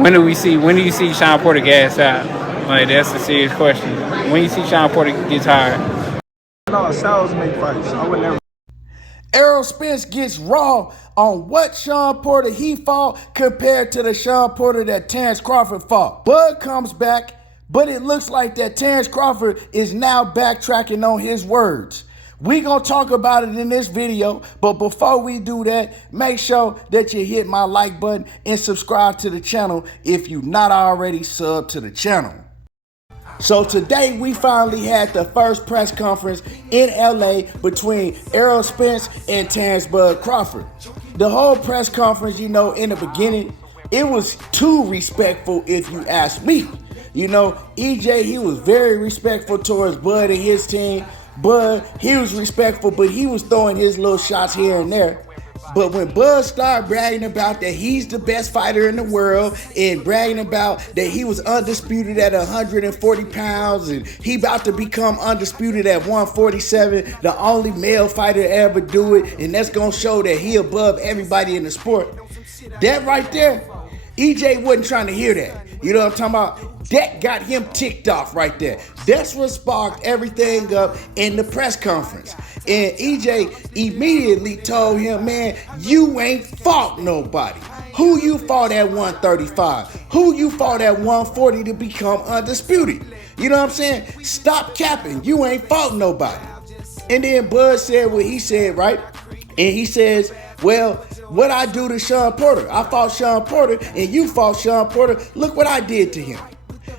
When do you see Shawn Porter gas out? Like, that's a serious question. When you see Shawn Porter get tired? No, styles make fights. I would never. Errol Spence gets raw on what Shawn Porter he fought compared to the Shawn Porter that Terence Crawford fought. Bud comes back, but it looks like that Terence Crawford is now backtracking on his words. We gonna talk about it in this video, but before we do that, make sure that you hit my like button and subscribe to the channel if you not already subbed to the channel. So today we finally had the first press conference in LA between Errol Spence and Terence Bud Crawford. The whole press conference, in the beginning, it was too respectful if you ask me. EJ, he was very respectful towards Bud and his team. Bud, he was respectful, but he was throwing his little shots here and there. But when Bud started bragging about that he's the best fighter in the world and bragging about that he was undisputed at 140 pounds and he about to become undisputed at 147, the only male fighter to ever do it, and that's going to show that he above everybody in the sport. That right there, EJ wasn't trying to hear that. You know what I'm talking about? That got him ticked off right there. That's what sparked everything up in the press conference. And EJ immediately told him, man, you ain't fought nobody. Who you fought at 135? Who you fought at 140 to become undisputed? You know what I'm saying? Stop capping. You ain't fought nobody. And then Bud said what he said, right? And he says, well, what I do to Shawn Porter? I fought Shawn Porter and you fought Shawn Porter. Look what I did to him.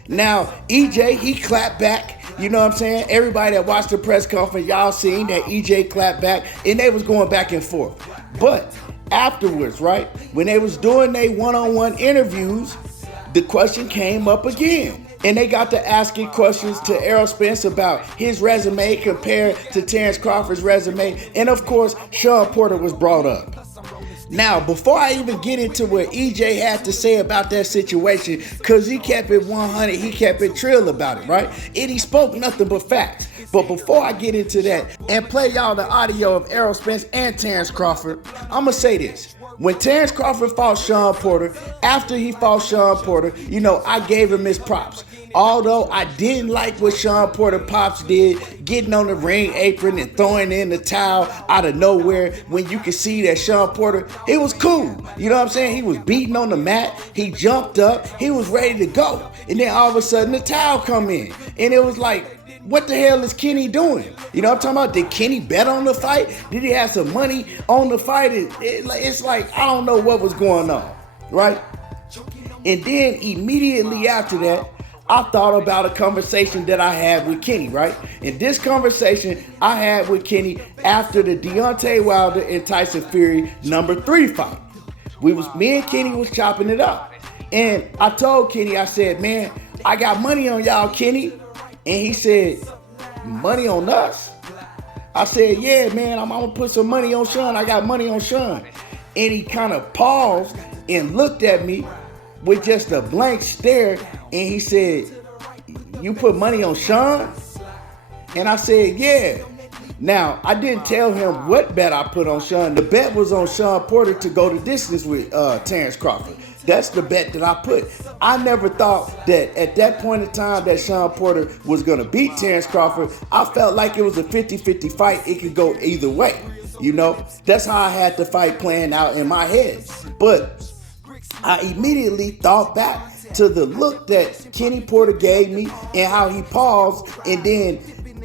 Now, EJ, he clapped back. You know what I'm saying? Everybody that watched the press conference, y'all seen that EJ clapped back and they was going back and forth. But afterwards, right, when they was doing their one-on-one interviews, the question came up again. And they got to asking questions to Errol Spence about his resume compared to Terence Crawford's resume. And of course, Shawn Porter was brought up. Now, before I even get into what EJ had to say about that situation, because he kept it 100, he kept it trill about it, right? And he spoke nothing but facts. But before I get into that and play y'all the audio of Errol Spence and Terence Crawford, I'm going to say this. When Terence Crawford fought Shawn Porter, after he fought Shawn Porter, I gave him his props. Although I didn't like what Shawn Porter Pops did, getting on the ring apron and throwing in the towel out of nowhere when you could see that Shawn Porter, it was cool. You know what I'm saying? He was beating on the mat. He jumped up. He was ready to go. And then all of a sudden the towel come in. And it was like, what the hell is Kenny doing? You know what I'm talking about? Did Kenny bet on the fight? Did he have some money on the fight? It's like, I don't know what was going on, right? And then immediately after that, I thought about a conversation that I had with Kenny, right? And this conversation I had with Kenny after the Deontay Wilder and Tyson Fury #3 fight. Me and Kenny was chopping it up. And I told Kenny, I said, man, I got money on y'all, Kenny. And he said, money on us? I said, yeah, man, I'm gonna put some money on Shawn. I got money on Shawn. And he kind of paused and looked at me with just a blank stare. And he said, you put money on Shawn? And I said, yeah. Now, I didn't tell him what bet I put on Shawn. The bet was on Shawn Porter to go the distance with Terence Crawford. That's the bet that I put. I never thought that at that point in time that Shawn Porter was going to beat Terence Crawford. I felt like it was a 50-50 fight. It could go either way. That's how I had the fight playing out in my head. But I immediately thought back to the look that Kenny Porter gave me and how he paused, and then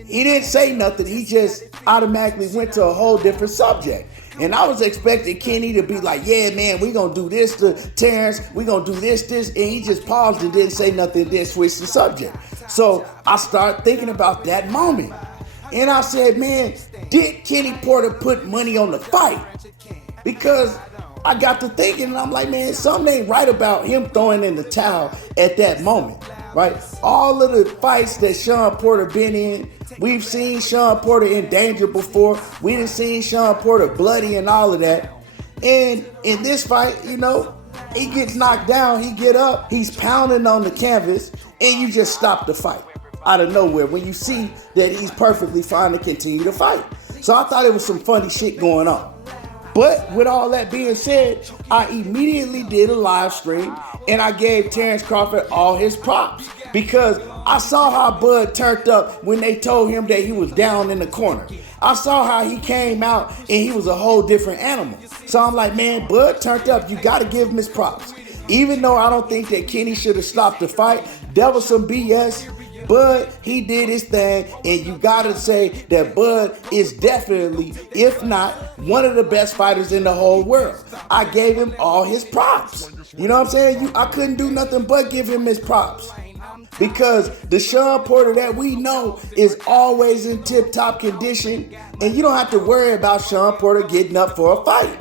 he didn't say nothing. He just automatically went to a whole different subject. And I was expecting Kenny to be like, yeah, man, we going to do this to Terence. We going to do this. And he just paused and didn't say nothing and then switched the subject. So I started thinking about that moment. And I said, man, did Kenny Porter put money on the fight? Because I got to thinking, and I'm like, man, something ain't right about him throwing in the towel at that moment, right? All of the fights that Shawn Porter been in, we've seen Shawn Porter in danger before. We done seen Shawn Porter bloody and all of that. And in this fight, he gets knocked down, he get up, he's pounding on the canvas, and you just stop the fight out of nowhere when you see that he's perfectly fine to continue to fight. So I thought it was some funny shit going on. But with all that being said, I immediately did a live stream And I gave Terence Crawford all his props because I saw how Bud turned up when they told him that he was down in the corner. I saw how he came out and he was a whole different animal. So I'm like, man, Bud turned up. You got to give him his props. Even though I don't think that Kenny should have stopped the fight, that was some BS. Bud, he did his thing, and you gotta say that Bud is definitely, if not, one of the best fighters in the whole world. I gave him all his props. You know what I'm saying? I couldn't do nothing but give him his props. Because the Shawn Porter that we know is always in tip-top condition, and you don't have to worry about Shawn Porter getting up for a fight.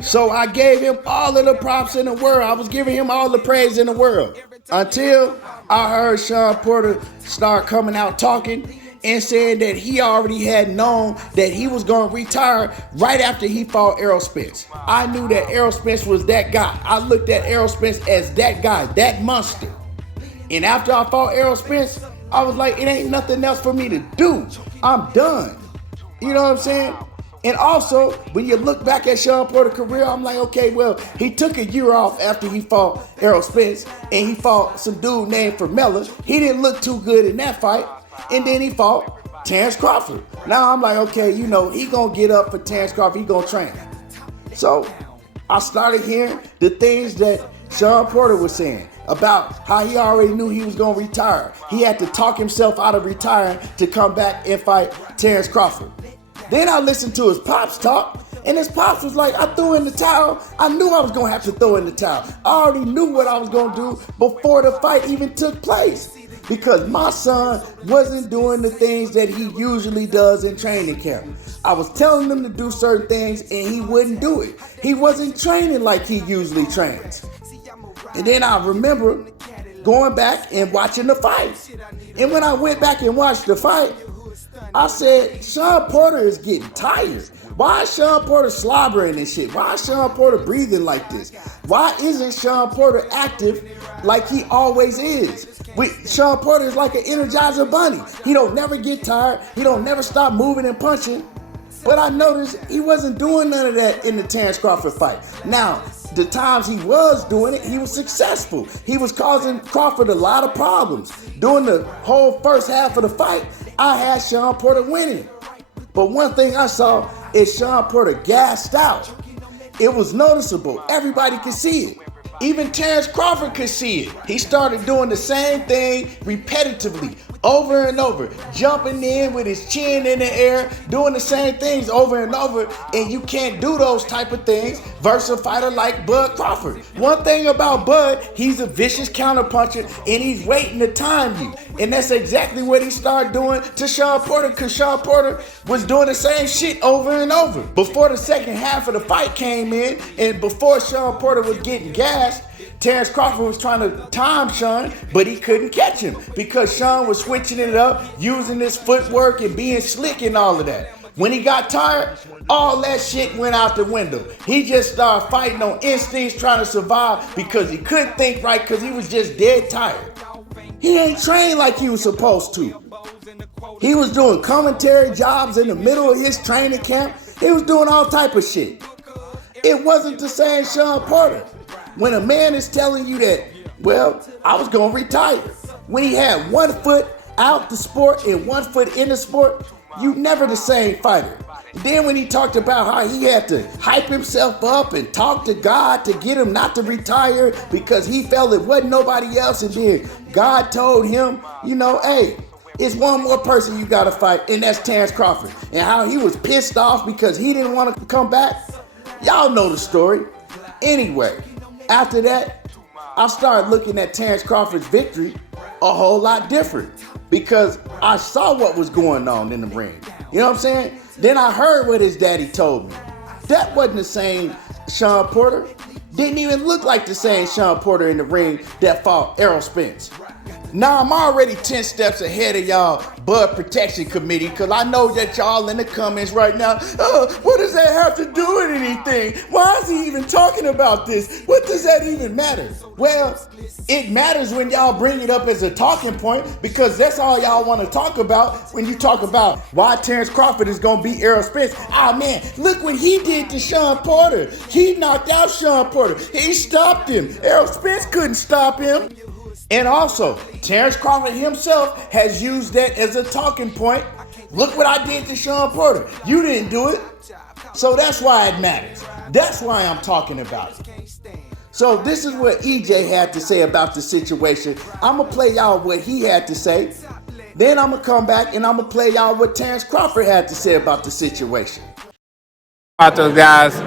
So I gave him all of the props in the world. I was giving him all the praise in the world until I heard Shawn Porter start coming out talking and saying that he already had known that he was going to retire right after he fought Errol Spence. I knew that Errol Spence was that guy. I looked at Errol Spence as that guy, that monster. And after I fought Errol Spence, I was like, it ain't nothing else for me to do. I'm done. You know what I'm saying? And also, when you look back at Shawn Porter's career, I'm like, okay, well, he took a year off after he fought Errol Spence, and he fought some dude named Formella. He didn't look too good in that fight. And then he fought Terence Crawford. Now I'm like, okay, he gonna get up for Terence Crawford. He gonna train. So I started hearing the things that Shawn Porter was saying about how he already knew he was gonna retire. He had to talk himself out of retiring to come back and fight Terence Crawford. Then I listened to his pops talk, and his pops was like, I threw in the towel. I knew I was going to have to throw in the towel. I already knew what I was going to do before the fight even took place because my son wasn't doing the things that he usually does in training camp. I was telling him to do certain things, and he wouldn't do it. He wasn't training like he usually trains. And then I remember going back and watching the fight. And when I went back and watched the fight, I said, Shawn Porter is getting tired. Why is Shawn Porter slobbering and shit? Why is Shawn Porter breathing like this? Why isn't Shawn Porter active like he always is? Shawn Porter is like an Energizer bunny. He don't never get tired. He don't never stop moving and punching. But I noticed he wasn't doing none of that in the Terence Crawford fight. Now, the times he was doing it, he was successful. He was causing Crawford a lot of problems. During the whole first half of the fight, I had Shawn Porter winning. But one thing I saw is Shawn Porter gassed out. It was noticeable. Everybody could see it. Even Terence Crawford could see it. He started doing the same thing repetitively, over and over, jumping in with his chin in the air, doing the same things over and over, and you can't do those type of things versus a fighter like Bud Crawford. One thing about Bud, he's a vicious counterpuncher, and he's waiting to time you. And that's exactly what he started doing to Shawn Porter, because Shawn Porter was doing the same shit over and over. Before the second half of the fight came in, and before Shawn Porter was getting gassed, Terence Crawford was trying to time Shawn, but he couldn't catch him because Shawn was switching it up, using his footwork and being slick and all of that. When he got tired, all that shit went out the window. He just started fighting on instincts, trying to survive because he couldn't think right because he was just dead tired. He ain't trained like he was supposed to. He was doing commentary jobs in the middle of his training camp. He was doing all type of shit. It wasn't the same Shawn Porter. When a man is telling you that, well, I was going to retire. When he had 1 foot out the sport and 1 foot in the sport, you never the same fighter. Then when he talked about how he had to hype himself up and talk to God to get him not to retire because he felt it wasn't nobody else, and then God told him, hey, it's one more person you got to fight, and that's Terence Crawford. And how he was pissed off because he didn't want to come back. Y'all know the story. Anyway, after that, I started looking at Terence Crawford's victory a whole lot different because I saw what was going on in the ring. You know what I'm saying? Then I heard what his daddy told me. That wasn't the same Shawn Porter. Didn't even look like the same Shawn Porter in the ring that fought Errol Spence. Now I'm already 10 steps ahead of y'all Bud Protection Committee because I know that y'all in the comments right now, what does that have to do with anything? Why is he even talking about this? What does that even matter? Well, it matters when y'all bring it up as a talking point because that's all y'all want to talk about when you talk about why Terence Crawford is going to beat Errol Spence. Ah, man, look what he did to Shawn Porter. He knocked out Shawn Porter. He stopped him. Errol Spence couldn't stop him. And also, Terence Crawford himself has used that as a talking point. Look what I did to Shawn Porter. You didn't do it. So that's why it matters. That's why I'm talking about it. So this is what EJ had to say about the situation. I'm going to play y'all what he had to say. Then I'm going to come back and I'm going to play y'all what Terence Crawford had to say about the situation. I fought those guys.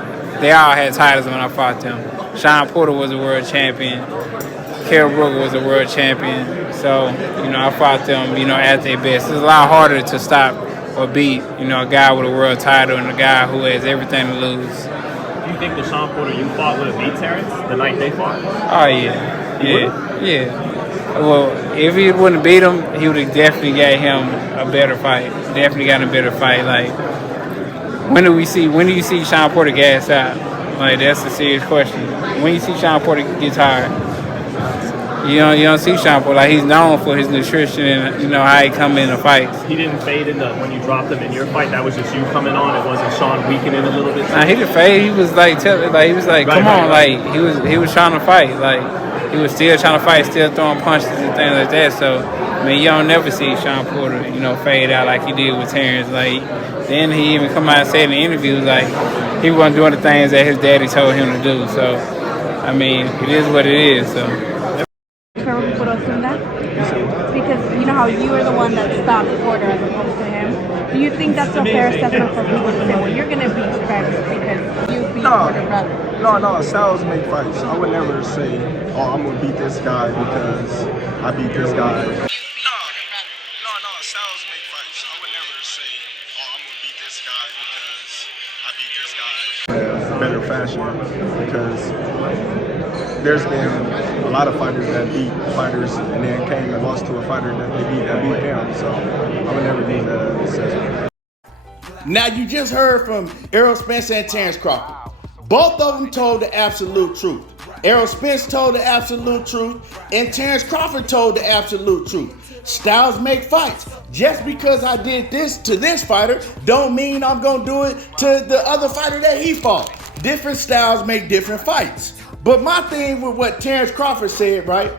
They all had titles when I fought them. Shawn Porter was a world champion. Errol Brooker was a world champion, so, I fought them, at their best. It's a lot harder to stop or beat, a guy with a world title and a guy who has everything to lose. Do you think the Shawn Porter you fought would have beat Terence the night they fought? Oh, yeah. Well, if he wouldn't have beat him, he would have definitely got him a better fight. Definitely got a better fight. Like, when do you see Shawn Porter gas out? Like, that's a serious question. When you see Shawn Porter get tired, you don't see Shawn Porter. Like, he's known for his nutrition and how he come in the fights. He didn't fade when you dropped him in your fight. That was just you coming on. It wasn't Shawn weakening a little bit. Nah, he didn't fade. He was like, come on, like he was trying to fight. Like, he was still trying to fight, still throwing punches and things like that. So, you don't never see Shawn Porter, fade out like he did with Terence. Like, then he even come out and say in the interviews like he wasn't doing the things that his daddy told him to do. So, it is what it is. So. People assume that? Because you know how you were the one that stopped Porter as opposed to him. Do you think that's a fair assessment for people to say, well, you're going to beat Spence because you beat Porter brother? No, styles make fights. I would never say, oh, I'm going to beat this guy because I beat this guy. No, styles make fights. I would never say, oh, I'm going to beat this guy because I beat this guy. Better fashion because there's been a lot of fighters that beat fighters and then came and lost to a fighter that beat them. So I would never do that assessment. Now you just heard from Errol Spence and Terence Crawford. Both of them told the absolute truth. Errol Spence told the absolute truth and Terence Crawford told the absolute truth. Styles make fights. Just because I did this to this fighter don't mean I'm going to do it to the other fighter that he fought. Different styles make different fights. But my thing with what Terence Crawford said, right?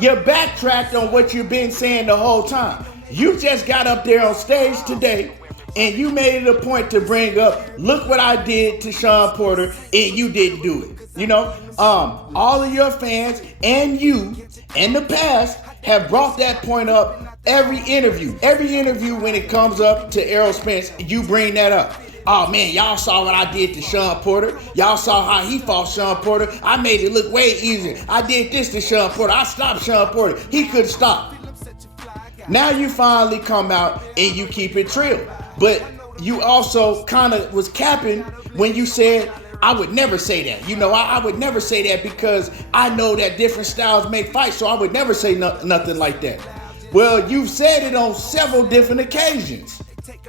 You backtracked on what you've been saying the whole time. You just got up there on stage today and you made it a point to bring up, look what I did to Shawn Porter and you didn't do it. All of your fans and you in the past have brought that point up every interview. Every interview when it comes up to Errol Spence, you bring that up. Oh man, y'all saw what I did to Shawn Porter. Y'all saw how he fought Shawn Porter. I made it look way easier. I did this to Shawn Porter. I stopped Shawn Porter. He couldn't stop. Now you finally come out and you keep it real. But you also kind of was capping when you said, I would never say that. I would never say that because I know that different styles make fights, so I would never say nothing like that. Well, you've said it on several different occasions.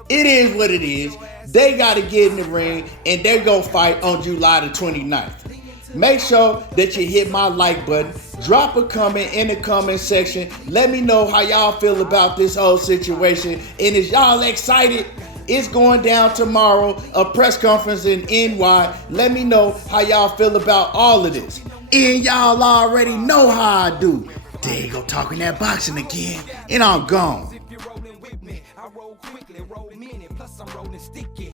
It is what it is. They got to get in the ring and they're going to fight on July the 29th. Make sure that you hit my like button. Drop a comment in the comment section. Let me know how y'all feel about this whole situation. And is y'all excited? It's going down tomorrow, a press conference in NY. Let me know how y'all feel about all of this. And y'all already know how I do. There you go, talking that boxing again. And I'm gone.